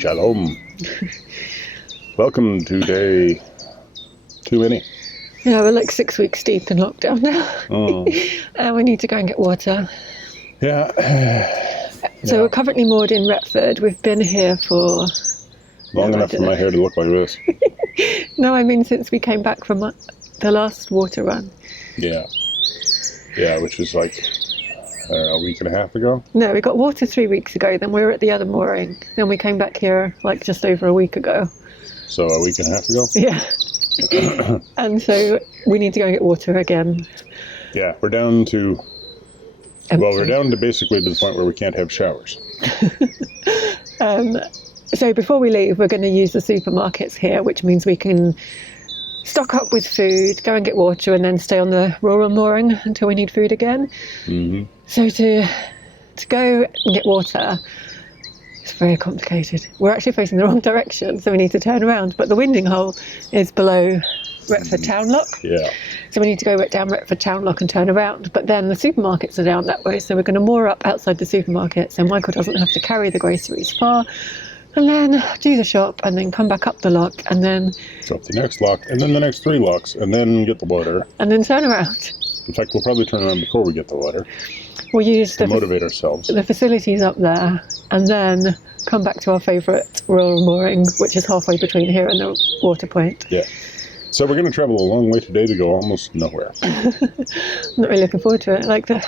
Shalom. Welcome to day too many. Yeah, we're like 6 weeks deep in lockdown now. And we need to go and get water. Yeah. So we're currently moored in Retford. We've been here for... Long enough for my hair to look like this. No, I mean since we came back from the last water run. Yeah. Yeah, which was like a week and a half ago. No, we got water 3 weeks ago. Then we were at the other mooring. Then we came back here like just over a week ago. So a week and a half ago? Yeah. And so we need to go and get water again. Yeah, we're down to... Empty. Well, we're down to basically to the point where we can't have showers. So before we leave, we're going to use the supermarkets here, which means we can stock up with food, go and get water, and then stay on the rural mooring until we need food again. Mm-hmm. So to go and get water, it's very complicated. We're actually facing the wrong direction, so we need to turn around. But the winding hole is below Retford Town Lock. Yeah. So we need to go down Retford Town Lock and turn around. But then the supermarkets are down that way, so we're going to moor up outside the supermarket so Michael doesn't have to carry the groceries far. And then do the shop, and then come back up the lock, and then... So up the next lock, and then the next 3 locks, and then get the water. And then turn around. In fact, we'll probably turn around before we get the water. We'll use to motivate ourselves. The facilities up there, and then come back to our favourite rural mooring, which is halfway between here and the water point. Yeah. So we're going to travel a long way today to go almost nowhere. I'm not really looking forward to it.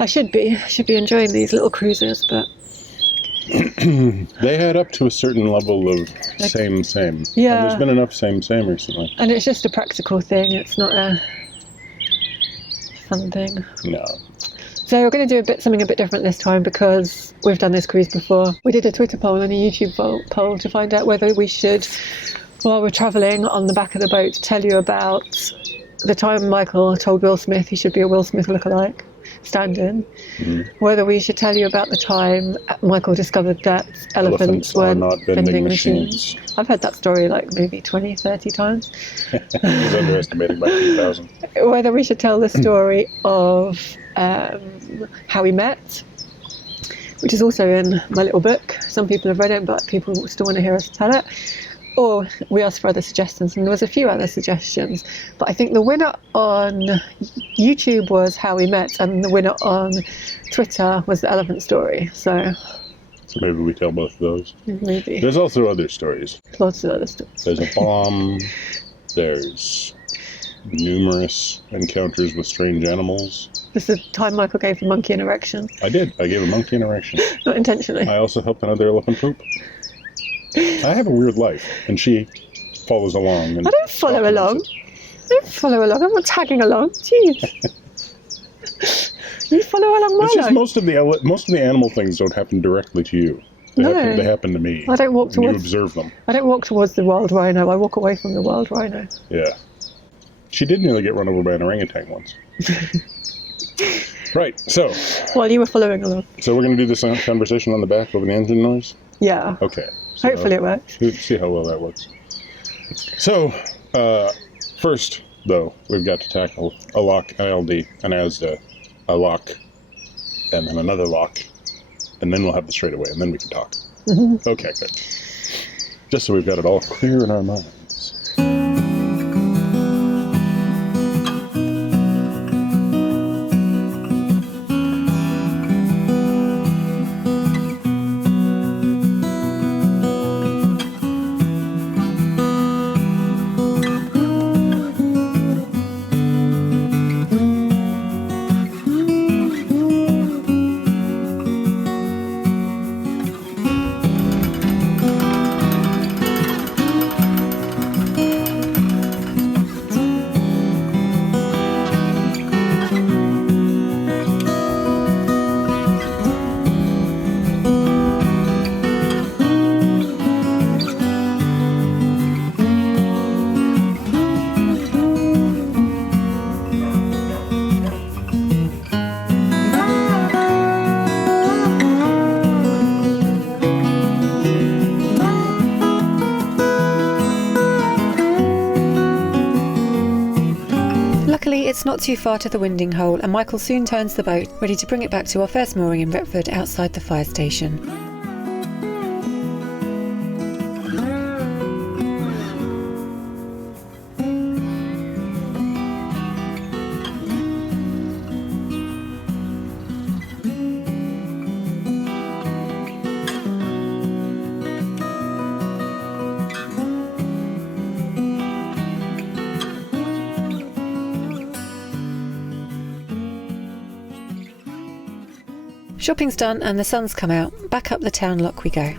I should be enjoying these little cruises, but... They add up to a certain level of same. Yeah. And there's been enough same recently. And it's just a practical thing. It's not a fun thing. No. So we're going to do something a bit different this time because we've done this cruise before. We did a Twitter poll and a YouTube poll to find out whether we should, while we're travelling on the back of the boat, tell you about the time Michael told Will Smith he should be a Will Smith lookalike. Stand-in, whether we should tell you about the time Michael discovered that elephants were not vending machines. I've heard that story like maybe 20, 30 times. He's underestimating by 2,000. Whether we should tell the story of how we met, which is also in my little book. Some people have read it, but people still want to hear us tell it. Or we asked for other suggestions, and there was a few other suggestions. But I think the winner on YouTube was how we met, and the winner on Twitter was the elephant story. So maybe we tell both of those. Maybe. There's also other stories. Lots of other stories. There's a bomb. There's numerous encounters with strange animals. This is the time Michael gave the monkey an erection. I did. I gave a monkey an erection. Not intentionally. I also helped another elephant poop. I have a weird life, and she follows along. And I don't follow along. I'm not tagging along. Jeez. You follow along my life. It's just life. most of the animal things don't happen directly to you. They happen to me. I don't walk towards... You observe them. I don't walk towards the wild rhino. I walk away from the wild rhino. Yeah. She did nearly get run over by an orangutan once. Right, so... While you were following along. So we're going to do this conversation on the back over the engine noise? Yeah. Okay. Hopefully it works. See how well that works. So, first, though, we've got to tackle a lock ILD, an ASDA, a lock, and then another lock, and then we'll have the straightaway, and then we can talk. Mm-hmm. Okay, good. Just so we've got it all clear in our minds. It's not too far to the winding hole, and Michael soon turns the boat, ready to bring it back to our first mooring in Retford outside the fire station. Shopping's done and the sun's come out. Back up the town lock we go.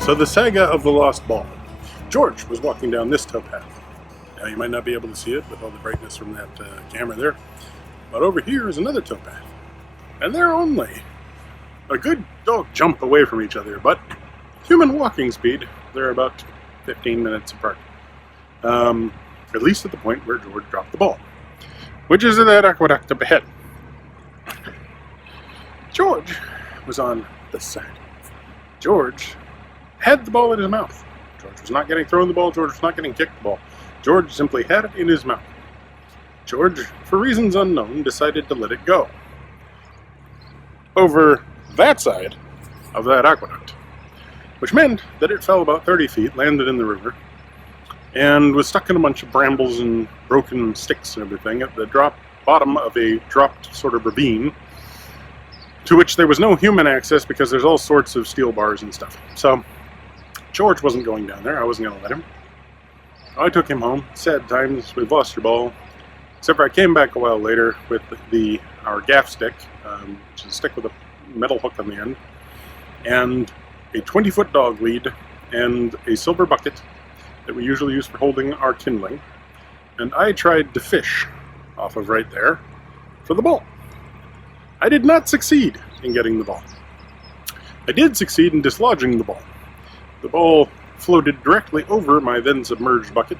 So the saga of the lost ball. George was walking down this towpath. Now you might not be able to see it with all the brightness from that camera there, but over here is another towpath. And they're only a good dog jump away from each other, but human walking speed, they're about 15 minutes apart. At least at the point where George dropped the ball, which is in that aqueduct up ahead. George was on this side. George had the ball in his mouth. George was not getting thrown the ball. George was not getting kicked the ball. George simply had it in his mouth. George, for reasons unknown, decided to let it go over that side of that aqueduct, which meant that it fell about 30 feet, landed in the river, and was stuck in a bunch of brambles and broken sticks and everything at the bottom of a dropped sort of ravine, to which there was no human access because there's all sorts of steel bars and stuff. So George wasn't going down there. I wasn't going to let him. I took him home. Sad times. We've lost your ball. Except for I came back a while later with our gaff stick, which is a stick with a metal hook on the end, and a 20-foot dog lead, and a silver bucket that we usually use for holding our kindling. And I tried to fish off of right there for the ball. I did not succeed in getting the ball. I did succeed in dislodging the ball. The ball floated directly over my then submerged bucket,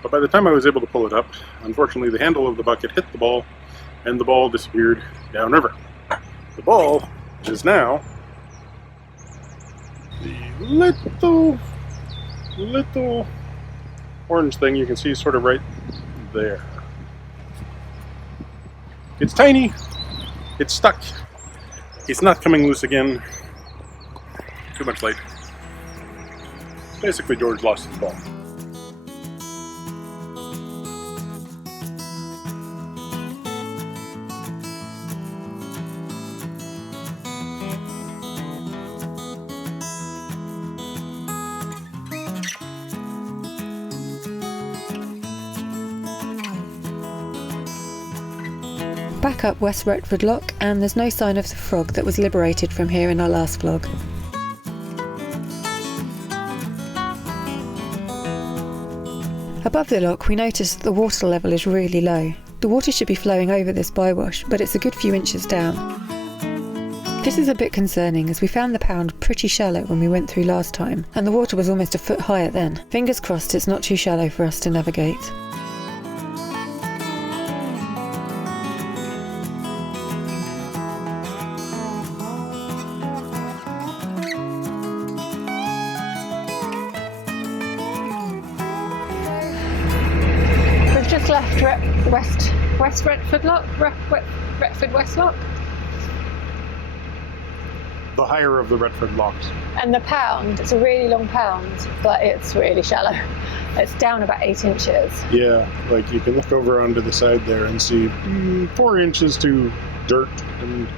but by the time I was able to pull it up, unfortunately the handle of the bucket hit the ball, and the ball disappeared downriver. The ball is now the little orange thing you can see sort of right there. It's tiny, it's stuck, it's not coming loose again. Too much light. Basically, George lost his ball. Back up West Retford Lock, and there's no sign of the frog that was liberated from here in our last vlog. Above the lock we notice that the water level is really low. The water should be flowing over this bywash, but it's a good few inches down. This is a bit concerning as we found the pound pretty shallow when we went through last time, and the water was almost a foot higher then. Fingers crossed it's not too shallow for us to navigate. Left West Retford Lock, Retford West Lock. The higher of the Retford locks. And the pound, it's a really long pound, but it's really shallow. It's down about 8 inches. Yeah, like you can look over onto the side there and see 4 inches to dirt and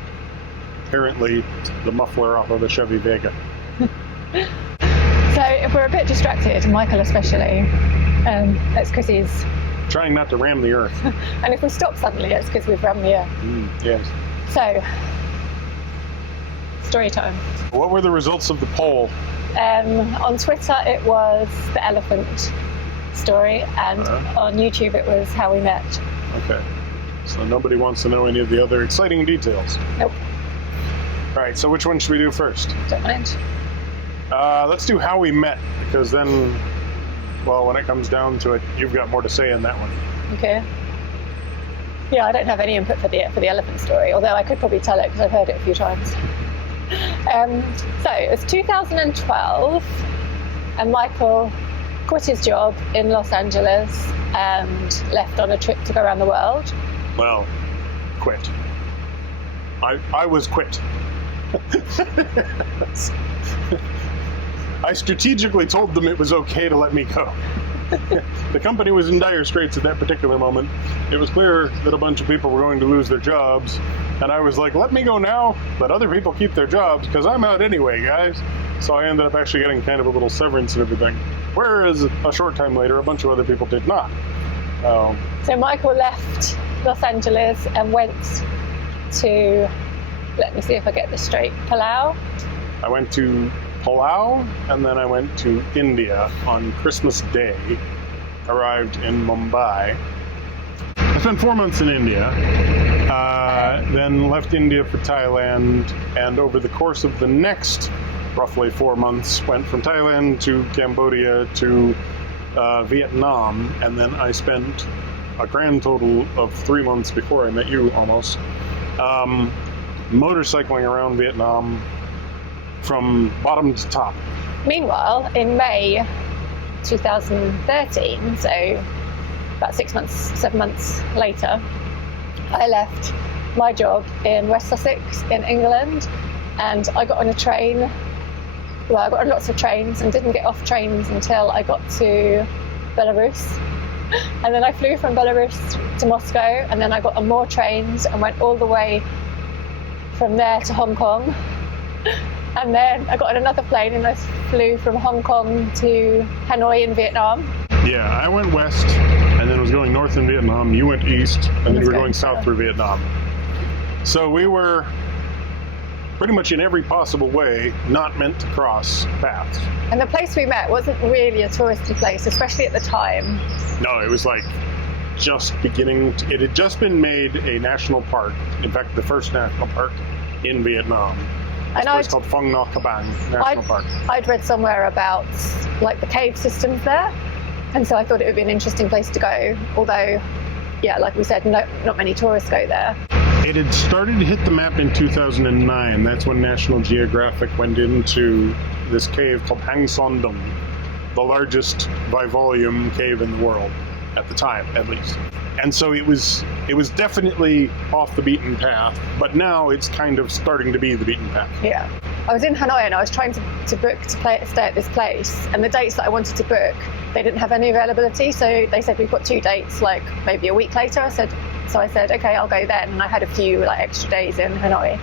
apparently the muffler off of the Chevy Vega. So if we're a bit distracted, Michael especially, it's because he's trying not to ram the earth. And if we stop suddenly, it's because we've rammed the earth. Yes. So, story time. What were the results of the poll? On Twitter it was the elephant story, and on YouTube it was how we met. Okay. So nobody wants to know any of the other exciting details? Nope. Alright, so which one should we do first? Don't mind. Let's do how we met, because then, well, when it comes down to it, you've got more to say in that one. Okay. Yeah, I don't have any input for the elephant story, although I could probably tell it because I've heard it a few times. So it was 2012, and Michael quit his job in Los Angeles and left on a trip to go around the world. Well, quit. I was quit. I strategically told them it was okay to let me go. The company was in dire straits at that particular moment. It was clear that a bunch of people were going to lose their jobs, and I was like, let me go now, let other people keep their jobs, because I'm out anyway, guys. So I ended up actually getting kind of a little severance and everything. Whereas a short time later, a bunch of other people did not. So Michael left Los Angeles and went to, let me see if I get this straight, Palau? I went to Palau, and then I went to India on Christmas Day. Arrived in Mumbai. I spent 4 months in India, then left India for Thailand, and over the course of the next roughly 4 months, went from Thailand to Cambodia to Vietnam, and then I spent a grand total of 3 months before I met you almost, motorcycling around Vietnam from bottom to top. Meanwhile, in May 2013, so about 7 months later, I left my job in West Sussex in England, and I got on a train. Well, I got on lots of trains and didn't get off trains until I got to Belarus. And then I flew from Belarus to Moscow, and then I got on more trains and went all the way from there to Hong Kong. And then I got on another plane and I flew from Hong Kong to Hanoi in Vietnam. Yeah, I went west and then was going north in Vietnam. You went east and then you were going south through Vietnam. So we were pretty much in every possible way not meant to cross paths. And the place we met wasn't really a touristy place, especially at the time. No, it was like just beginning. It had just been made a national park. In fact, the first national park in Vietnam. It's a place called Phong Nha Kabang National Park. I'd read somewhere about like the cave systems there, and so I thought it would be an interesting place to go. Although, yeah, like we said, not many tourists go there. It had started to hit the map in 2009. That's when National Geographic went into this cave called Hang Son Doong, the largest by volume cave in the world at the time, at least. And so it was definitely off the beaten path, but now it's kind of starting to be the beaten path. Yeah. I was in Hanoi and I was trying to book to stay at this place, and the dates that I wanted to book, they didn't have any availability, so they said we've got 2 dates, like maybe a week later. I said, okay, I'll go then, and I had a few like extra days in Hanoi.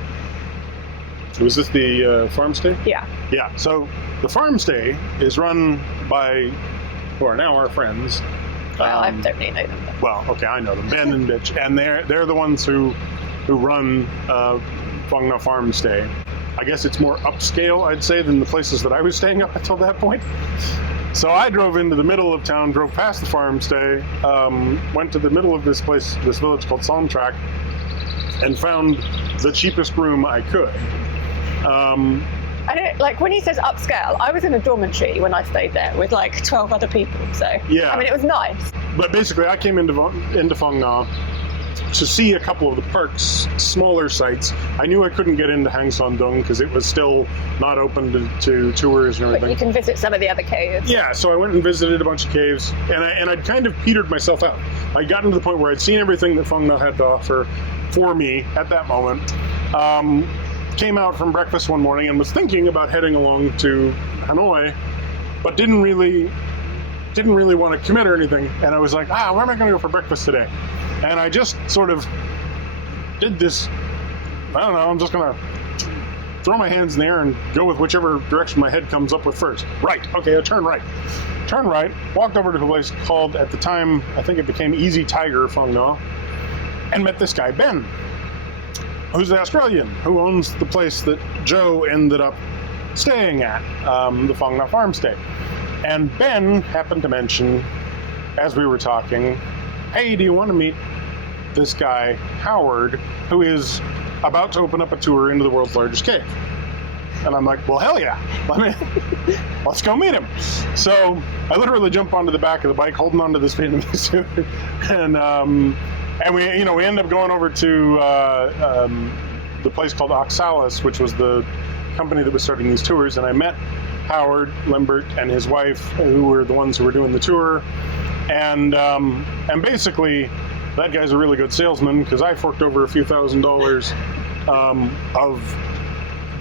Was this the farm stay? Yeah. Yeah, so the farm stay is run by who are now our friends. Well, I don't really know them. Well, okay, I know them, Ben and Bitch, and they're the ones who run Phong Nha Farm Stay. I guess it's more upscale, I'd say, than the places that I was staying up until that point. So I drove into the middle of town, drove past the farm stay, went to the middle of this place, this village called Som Trak, and found the cheapest room I could. I don't, like when he says upscale, I was in a dormitory when I stayed there with like 12 other people, so yeah. I mean, it was nice. But basically, I came into Phong Nha to see a couple of the park's smaller sites. I knew I couldn't get into Hang Son Doong because it was still not open to tours and everything. But you can visit some of the other caves. Yeah, so I went and visited a bunch of caves, and I'd kind of petered myself out. I'd gotten to the point where I'd seen everything that Phong Nha had to offer for me at that moment. Came out from breakfast one morning and was thinking about heading along to Hanoi, but didn't really want to commit or anything. And I was like, where am I going to go for breakfast today? And I just sort of did this, I don't know, I'm just going to throw my hands in the air and go with whichever direction my head comes up with first. Right, okay, I turn right. Turn right, walked over to a place called, at the time, I think it became Easy Tiger Phong Nha, and met this guy, Ben, who's the Australian, who owns the place that Joe ended up staying at, the Phong Nha Farm Stay. And Ben happened to mention, as we were talking, hey, do you want to meet this guy, Howard, who is about to open up a tour into the world's largest cave? And I'm like, well, hell yeah. Let's go meet him. So I literally jump onto the back of the bike, holding onto this Vietnamese suit, and we end up going over to the place called Oxalis, which was the company that was starting these tours, and I met Howard Limbert and his wife, who were the ones who were doing the tour, and basically that guy's a really good salesman, because I forked over a few $1,000s of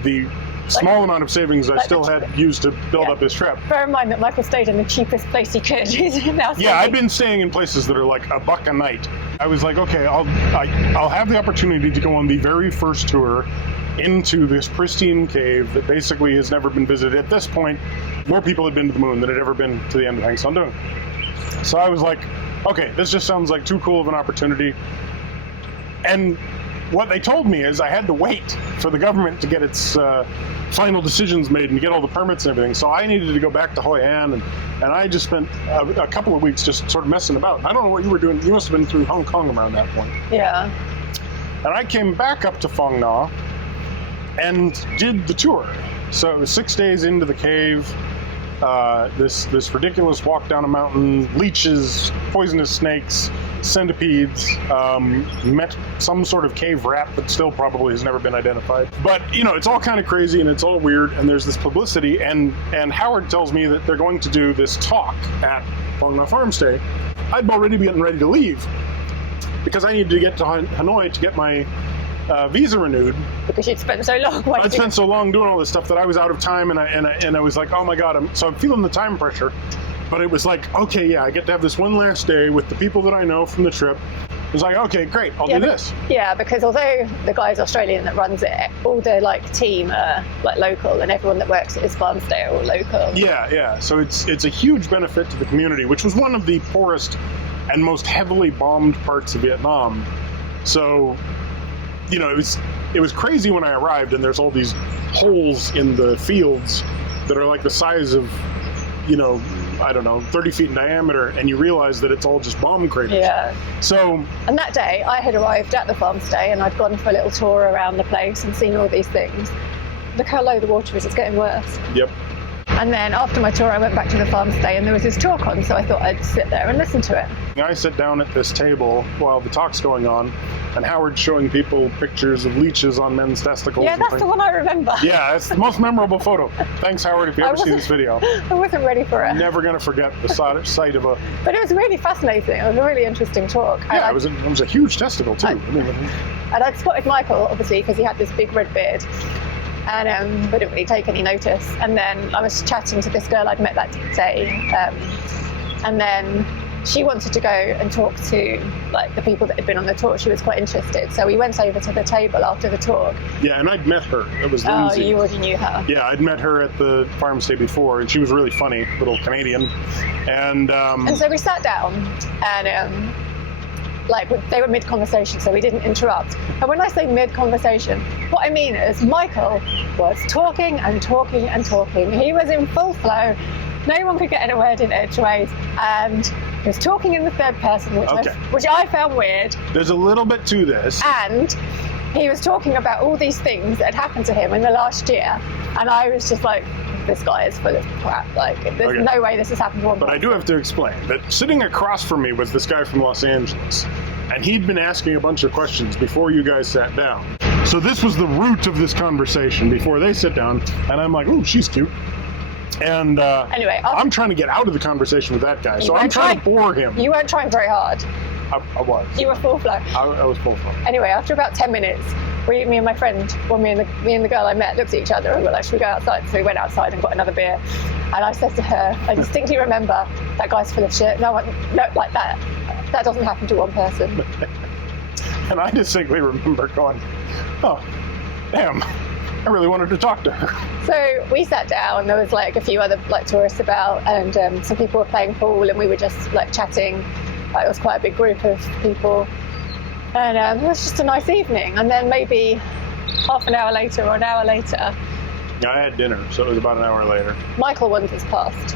the small amount of savings I still had used to build up this trip. Bear in mind that Michael stayed in the cheapest place he could. He's now Yeah, I've been staying in places that are like $1 a night. I was like, okay, I'll have the opportunity to go on the very first tour into this pristine cave that basically has never been visited. At this point, more people had been to the moon than had ever been to the end of Hang Son Doong. So I was like, okay, this just sounds like too cool of an opportunity. And what they told me is I had to wait for the government to get its final decisions made and get all the permits and everything. So I needed to go back to Hoi An, and I just spent a couple of weeks just sort of messing about. I don't know what you were doing. You must have been through Hong Kong around that point. Yeah. And I came back up to Phong Nha and did the tour. So it was 6 days into the cave. This ridiculous walk down a mountain, leeches, poisonous snakes, centipedes, met some sort of cave rat that still probably has never been identified. But, you know, it's all kind of crazy and it's all weird, and there's this publicity, and Howard tells me that they're going to do this talk at Phong Nha Farmstay. I'd already been getting ready to leave because I needed to get to Hanoi to get my visa renewed. Because you'd spent so long. I'd spent so long doing all this stuff that I was out of time, and I was like, oh my god, I'm feeling the time pressure. But it was like, okay, yeah, I get to have this one last day with the people that I know from the trip. It was like, okay, great, I'll do this. Yeah, because although the guy's Australian that runs it, all the team are local, and everyone that works at his farmstay are all local. Yeah. So it's a huge benefit to the community, which was one of the poorest and most heavily bombed parts of Vietnam. So, you know, it was crazy when I arrived, and there's all these holes in the fields that are like the size of, you know, I don't know, 30 feet in diameter, and you realize that it's all just bomb craters. Yeah. So. And that day, I had arrived at the farmstay, and I'd gone for a little tour around the place and seen all these things. Look how low the water is, it's getting worse. Yep. And then after my tour, I went back to the farmstay, and there was this talk on, so I thought I'd sit there and listen to it. I sit down at this table while the talk's going on, and Howard's showing people pictures of leeches on men's testicles. Yeah, that's the one I remember. Yeah, it's the most memorable photo. Thanks, Howard, if you ever see this video. I wasn't ready for it. Never going to forget the sight of a... But it was really fascinating. It was a really interesting talk. Yeah, it was a huge testicle, too. And I'd spotted Michael, obviously, because he had this big red beard. And I didn't really take any notice. And then I was chatting to this girl I'd met that day. And then she wanted to go and talk to the people that had been on the tour. She was quite interested. So we went over to the table after the talk. Yeah, and I'd met her. It was Lindsay. Oh, you already knew her. Yeah, I'd met her at the farm stay before, and she was really funny, little Canadian. And so we sat down, and they were mid-conversation, so we didn't interrupt. And when I say mid-conversation, what I mean is Michael was talking and talking and talking. He was in full flow. No one could get in a word in edgeways, and he was talking in the third person, which I found weird. There's a little bit to this. And he was talking about all these things that had happened to him in the last year, and I was just like, this guy is full of crap. There's no way this has happened to one person. But I do have to explain that sitting across from me was this guy from Los Angeles, and he'd been asking a bunch of questions before you guys sat down. So this was the root of this conversation before they sit down, and I'm like, ooh, she's cute. And anyway, I'm trying to get out of the conversation with that guy, so I'm trying to bore him. You weren't trying very hard. I was. You were full flow. I was full flow. Anyway, after about 10 minutes, me and my friend, me and the girl I met looked at each other and were like, should we go outside? So we went outside and got another beer. And I said to her, I distinctly remember, that guy's full of shit. No, like that. That doesn't happen to one person. And I distinctly remember going, oh, damn. I really wanted to talk to her. So we sat down. There was a few other tourists about, and some people were playing pool, and we were just chatting. It was quite a big group of people, and it was just a nice evening. And then maybe half an hour later or an hour later, I had dinner, so it was about an hour later. Michael wanders past.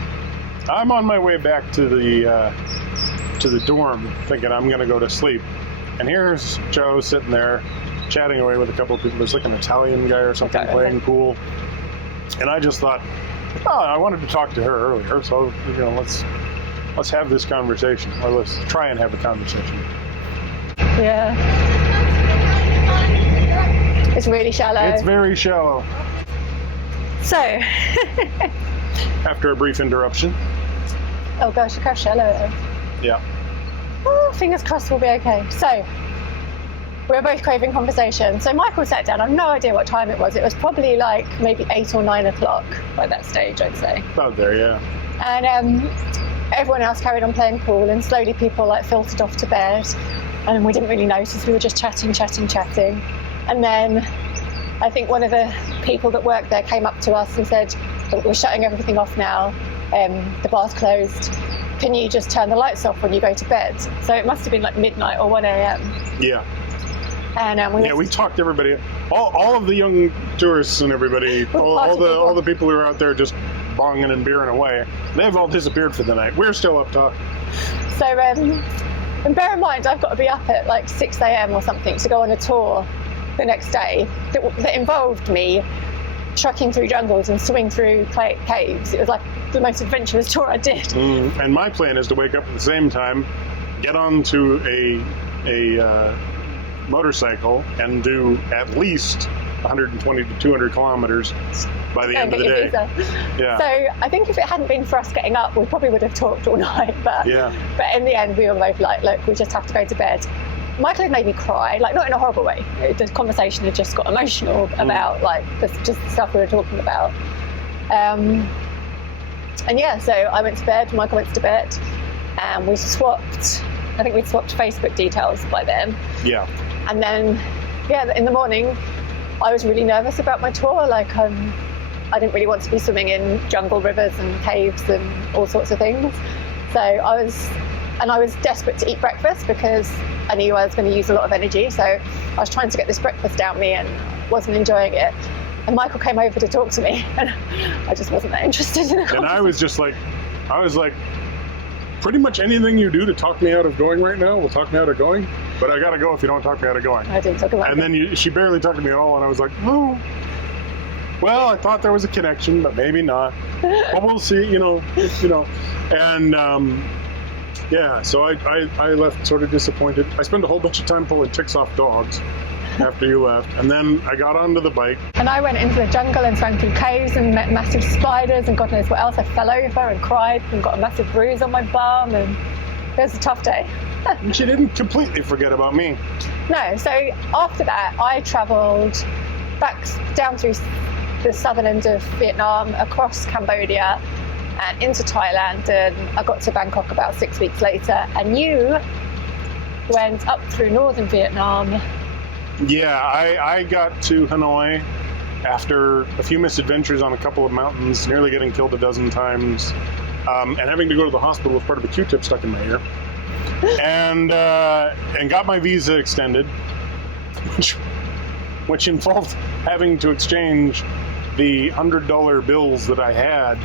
I'm on my way back to the dorm, thinking I'm going to go to sleep, and here's Joe sitting there, chatting away with a couple of people. There's an Italian guy or something playing pool, and I just thought, I wanted to talk to her earlier, so let's have this conversation, or let's try and have a conversation. Yeah. It's really shallow. It's very shallow. So, After a brief interruption. oh gosh, look how shallow it is. Yeah. Oh, fingers crossed we'll be okay. So, we were both craving conversation. So Michael sat down. I've no idea what time it was. It was probably like maybe 8 or 9 o'clock by that stage, I'd say. About there, yeah. And everyone else carried on playing pool, and slowly people like filtered off to bed, and we didn't really notice. We were just chatting. And then I think one of the people that worked there came up to us and said, we're shutting everything off now, the bar's closed, can you just turn the lights off when you go to bed? So it must have been like midnight or 1 a.m. Yeah. And we talked to everybody, all of the young tourists and everybody, all the people who were out there just bonging and beering away, they've all disappeared for the night. We're still up top. So, and bear in mind, I've got to be up at like 6 a.m. or something to go on a tour the next day that involved me trekking through jungles and swimming through caves. It was like the most adventurous tour I did. And my plan is to wake up at the same time, get onto a motorcycle and do at least 120 to 200 kilometers by the end of the day. Yeah. So I think if it hadn't been for us getting up, we probably would have talked all night. But in the end, we were both like, look, we just have to go to bed. Michael had made me cry, like not in a horrible way. The conversation had just got emotional about like just the stuff we were talking about. And yeah, so I went to bed, Michael went to bed, and we swapped. I think we'd swapped Facebook details by then. Yeah. And then, in the morning, I was really nervous about my tour. Like, I didn't really want to be swimming in jungle rivers and caves and all sorts of things. So I was desperate to eat breakfast because I knew I was going to use a lot of energy. So I was trying to get this breakfast down me and wasn't enjoying it. And Michael came over to talk to me, and I just wasn't that interested in the conversation. And I was like, pretty much anything you do to talk me out of going right now will talk me out of going, but I gotta go if you don't talk me out of going. I didn't talk about it. And then she barely talked to me at all, and I was like, oh, well, I thought there was a connection, but maybe not. But we'll see, you know. And so I left sort of disappointed. I spent a whole bunch of time pulling ticks off dogs after you left, and then I got onto the bike. And I went into the jungle and swam through caves and met massive spiders and God knows what else. I fell over and cried and got a massive bruise on my bum, and it was a tough day. And she didn't completely forget about me. No, so after that I travelled back down through the southern end of Vietnam, across Cambodia and into Thailand, and I got to Bangkok about 6 weeks later, and you went up through northern Vietnam. Yeah, I got to Hanoi after a few misadventures on a couple of mountains, nearly getting killed a dozen times, and having to go to the hospital with part of a Q-tip stuck in my ear, and got my visa extended, which involved having to exchange the $100 bills that I had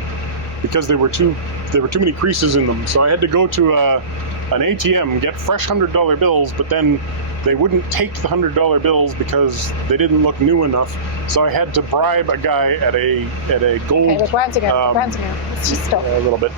because there were too many creases in them. So I had to go to an ATM, get fresh $100 bills, but then they wouldn't take the $100 bills because they didn't look new enough. So I had to bribe a guy at a gold. Okay, we're grounding out. Let's just stop. A little bit.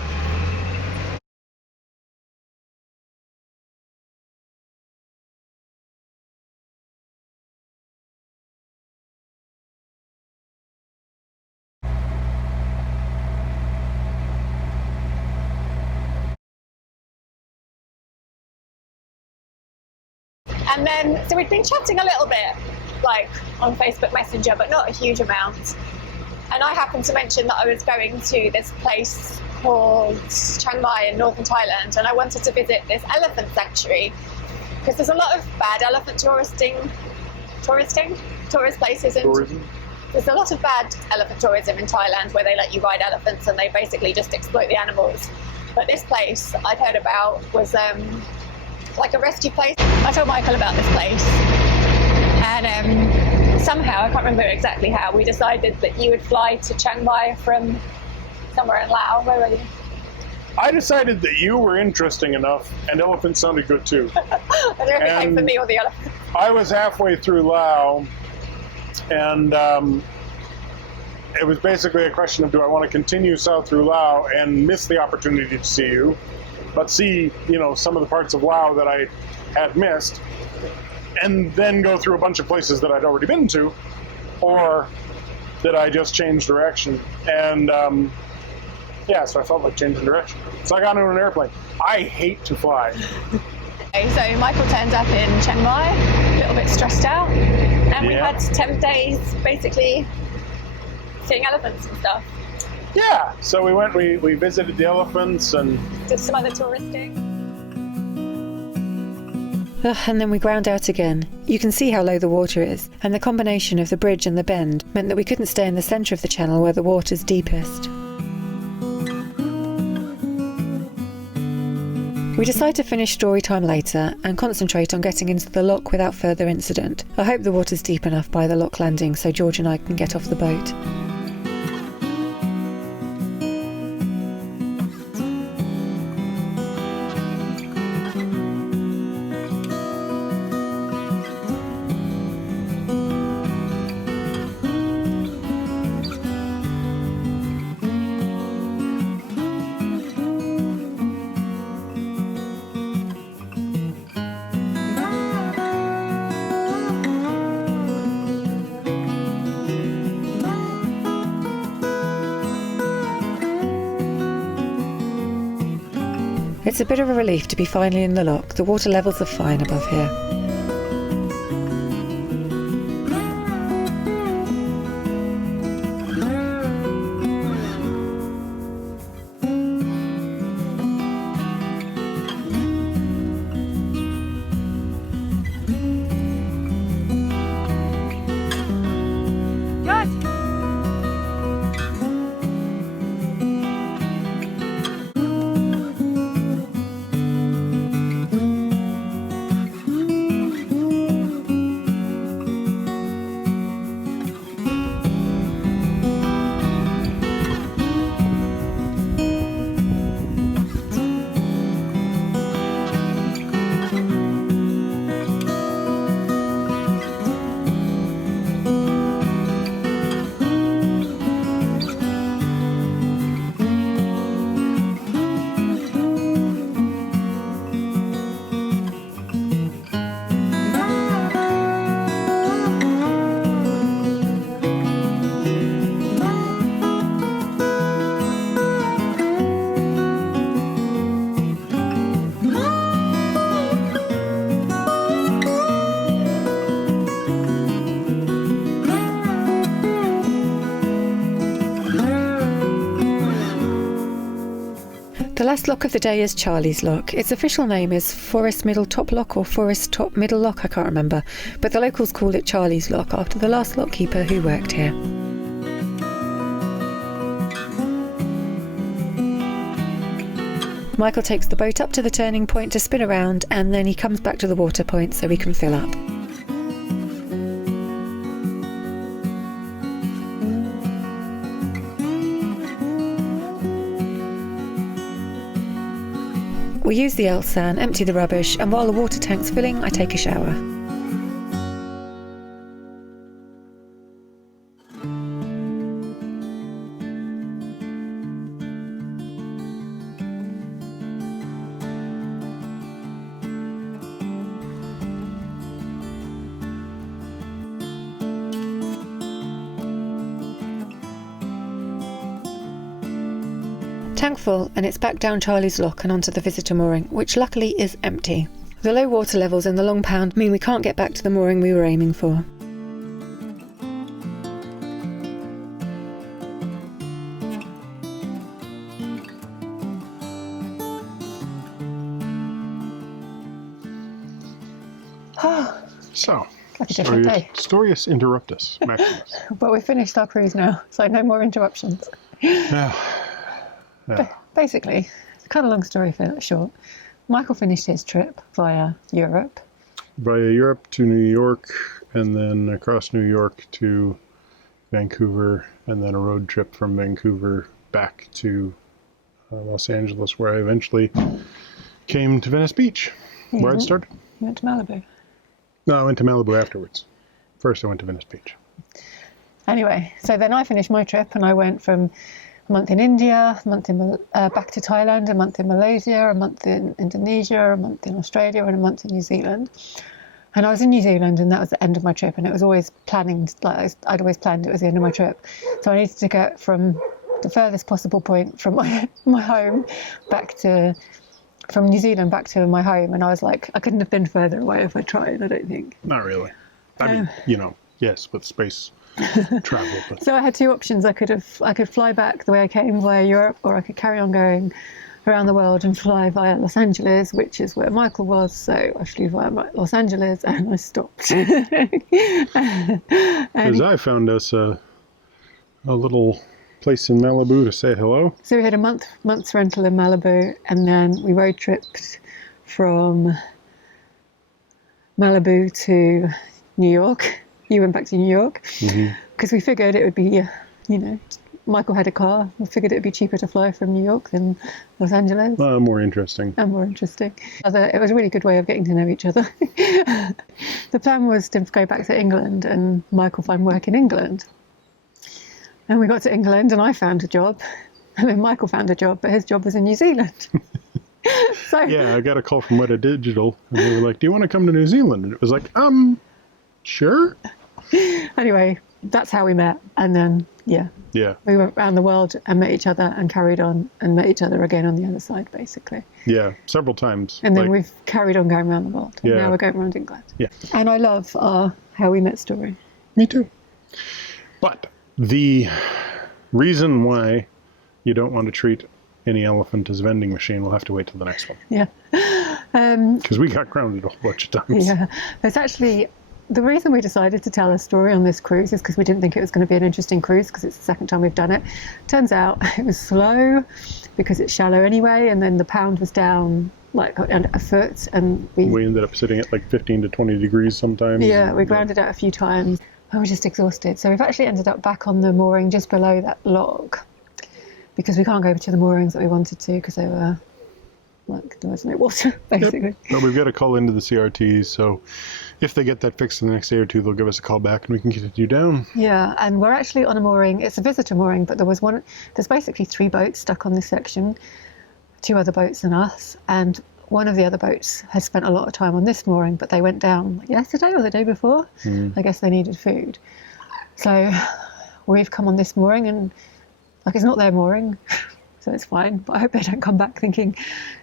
And then, so we'd been chatting a little bit, like on Facebook Messenger, but not a huge amount. And I happened to mention that I was going to this place called Chiang Mai in northern Thailand, and I wanted to visit this elephant sanctuary because there's a lot of bad elephant tourist places. There's a lot of bad elephant tourism in Thailand where they let you ride elephants and they basically just exploit the animals. But this place I'd heard about was like a rescue place. I told Michael about this place, and somehow, I can't remember exactly how, we decided that you would fly to Chiang Mai from somewhere in Laos. Where were you? I decided that you were interesting enough, and elephants sounded good too. I don't know if it came for me or the elephant. I was halfway through Laos, and it was basically a question of, do I want to continue south through Laos and miss the opportunity to see you, but see, some of the parts of Laos that I had missed, and then go through a bunch of places that I'd already been to, or did I just change direction? And so I felt like changing direction. So I got into an airplane. I hate to fly. Okay, so Michael turned up in Chiang Mai, a little bit stressed out, and we had 10 days basically seeing elephants and stuff. Yeah, so we went, we visited the elephants and Did some other touristing. And then we ground out again. You can see how low the water is, and the combination of the bridge and the bend meant that we couldn't stay in the centre of the channel where the water's deepest. We decide to finish story time later and concentrate on getting into the lock without further incident. I hope the water's deep enough by the lock landing so George and I can get off the boat. It's a bit of a relief to be finally in the lock. The water levels are fine above here. The last lock of the day is Charlie's Lock. Its official name is Forest Middle Top Lock or Forest Top Middle Lock, I can't remember, but the locals call it Charlie's Lock after the last lockkeeper who worked here. Michael takes the boat up to the turning point to spin around, and then he comes back to the water point so we can fill up. We use the Elsan, empty the rubbish, and while the water tank's filling, I take a shower. Tank full, and it's back down Charlie's Lock and onto the visitor mooring, which luckily is empty. The low water levels in the Long Pound mean we can't get back to the mooring we were aiming for. So, Like a different day. Storius interruptus, Maximus. But we finished our cruise now, so no more interruptions. Yeah. Basically, it's kind of long story short. Michael finished his trip via Europe. Via Europe to New York, and then across New York to Vancouver, and then a road trip from Vancouver back to Los Angeles, where I eventually came to Venice Beach, where I'd started. You went to Malibu. No, I went to Malibu afterwards. First I went to Venice Beach. Anyway, so then I finished my trip and I went from a month in India, a month in back to Thailand, a month in Malaysia, a month in Indonesia, a month in Australia, and a month in New Zealand. And I was in New Zealand, and that was the end of my trip. And it was always planning, like I'd always planned it was the end of my trip. So I needed to get from the furthest possible point from my home from New Zealand back to my home. And I was like, I couldn't have been further away if I tried, I don't think. Not really. I mean, you know, yes, with space travel. But... So I had two options. I could fly back the way I came via Europe, or I could carry on going around the world and fly via Los Angeles, which is where Michael was. So I flew via Los Angeles and I stopped. Because I found us a little place in Malibu to say hello. So we had a month's rental in Malibu, and then we road tripped from Malibu to New York. You went back to New York because we figured it would be, you know, Michael had a car. We figured it would be cheaper to fly from New York than Los Angeles. More interesting. And more interesting. It was a really good way of getting to know each other. The plan was to go back to England and Michael find work in England. And we got to England and I found a job. And then Michael found a job, but his job was in New Zealand. So yeah, I got a call from Weta Digital and they were like, do you want to come to New Zealand? And it was like, sure. Anyway, that's how we met. And then, yeah, we went around the world and met each other and carried on and met each other again on the other side, basically. Yeah, several times. And then we've carried on going around the world. And now we're going around England. Yeah. And I love our how we met story. Me too. But the reason why you don't want to treat any elephant as a vending machine, we'll have to wait till the next one. Yeah. Because we got grounded a whole bunch of times. Yeah. There's actually... The reason we decided to tell a story on this cruise is because we didn't think it was going to be an interesting cruise because it's the second time we've done it. Turns out it was slow because it's shallow anyway, and then the pound was down like a foot, and we ended up sitting at like 15 to 20 degrees sometimes. Yeah, we grounded out a few times. I was just exhausted. So we've actually ended up back on the mooring just below that log because we can't go to the moorings that we wanted to because they were like there was no water, basically. Yep. But we've got to call into the CRTs, so if they get that fixed in the next day or two, they'll give us a call back and we can get you down. Yeah, and we're actually on a mooring. It's a visitor mooring, but there's basically 3 boats stuck on this section, 2 other boats than us, and one of the other boats has spent a lot of time on this mooring, but they went down yesterday or the day before. I guess they needed food. So we've come on this mooring and like it's not their mooring, so it's fine. But I hope they don't come back thinking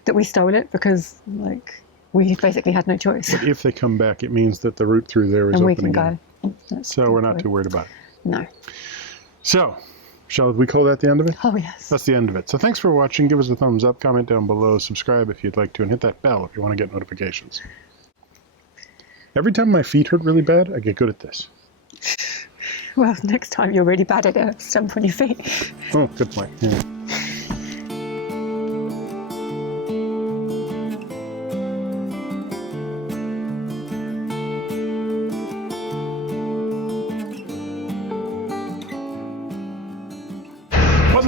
that we stole it because like we basically had no choice. But if they come back, it means that the route through there is and open we can again. Go. So we're not too worried about it. No. So, shall we call that the end of it? Oh, yes. That's the end of it. So thanks for watching. Give us a thumbs up, comment down below, subscribe if you'd like to, and hit that bell if you want to get notifications. Every time my feet hurt really bad, I get good at this. Well, next time you're really bad at it, stomp on your feet. Oh, good point. Yeah.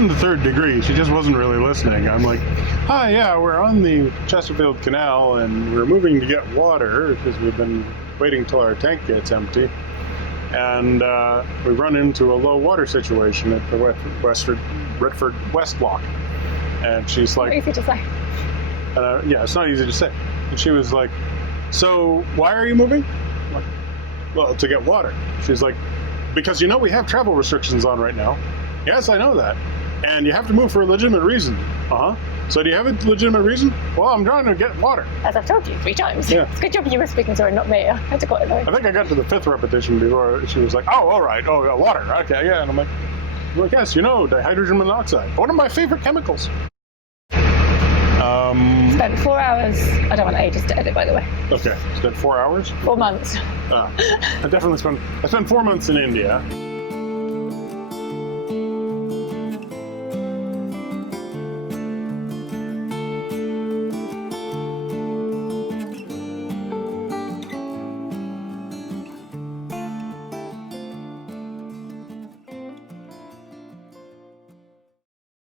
The 3rd degree, she just wasn't really listening. I'm like, hi, yeah, we're on the Chesterfield Canal and we're moving to get water because we've been waiting till our tank gets empty, and we run into a low water situation at the Retford West Lock, and she's like, Easy to say. yeah, it's not easy to say. And she was like, so why are you moving? I'm like, well, to get water. She's like, because you know we have travel restrictions on right now. Yes, I know that. And you have to move for a legitimate reason. So do you have a legitimate reason? Well, I'm trying to get water. As I've told you 3 times. Yeah. It's a good job you were speaking to her, not me. I had to quite annoying. I think I got to the 5th repetition before she was like, oh, all right. Oh, water. Okay, yeah. And I'm like, well, yes, you know, dihydrogen monoxide. One of my favorite chemicals. Spent 4 hours. I don't want ages to edit, by the way. Okay. Spent 4 hours? 4 months. I spent 4 months in India.